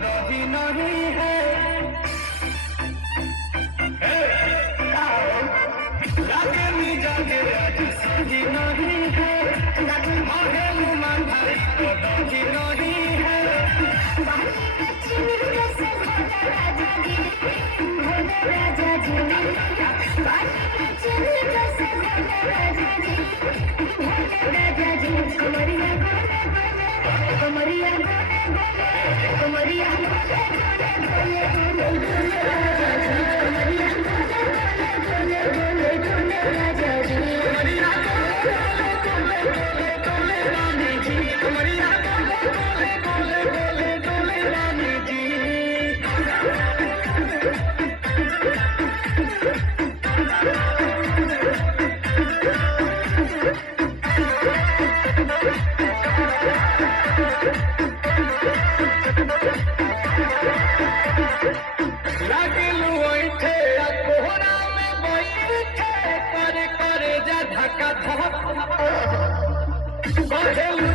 दही नहीं है लागे मिजाजे आज सही नहीं है आहे मुमान भाई तो दही नहीं है राजा जी कमरिया कमरिया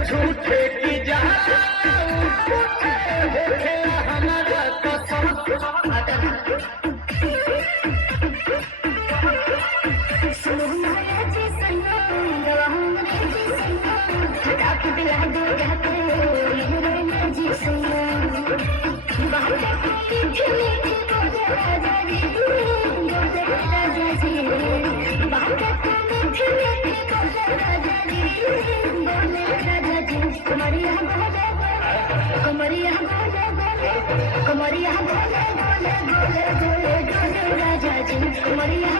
झूठे की हमारा कमरिया कमरिया राजा जी कमरिया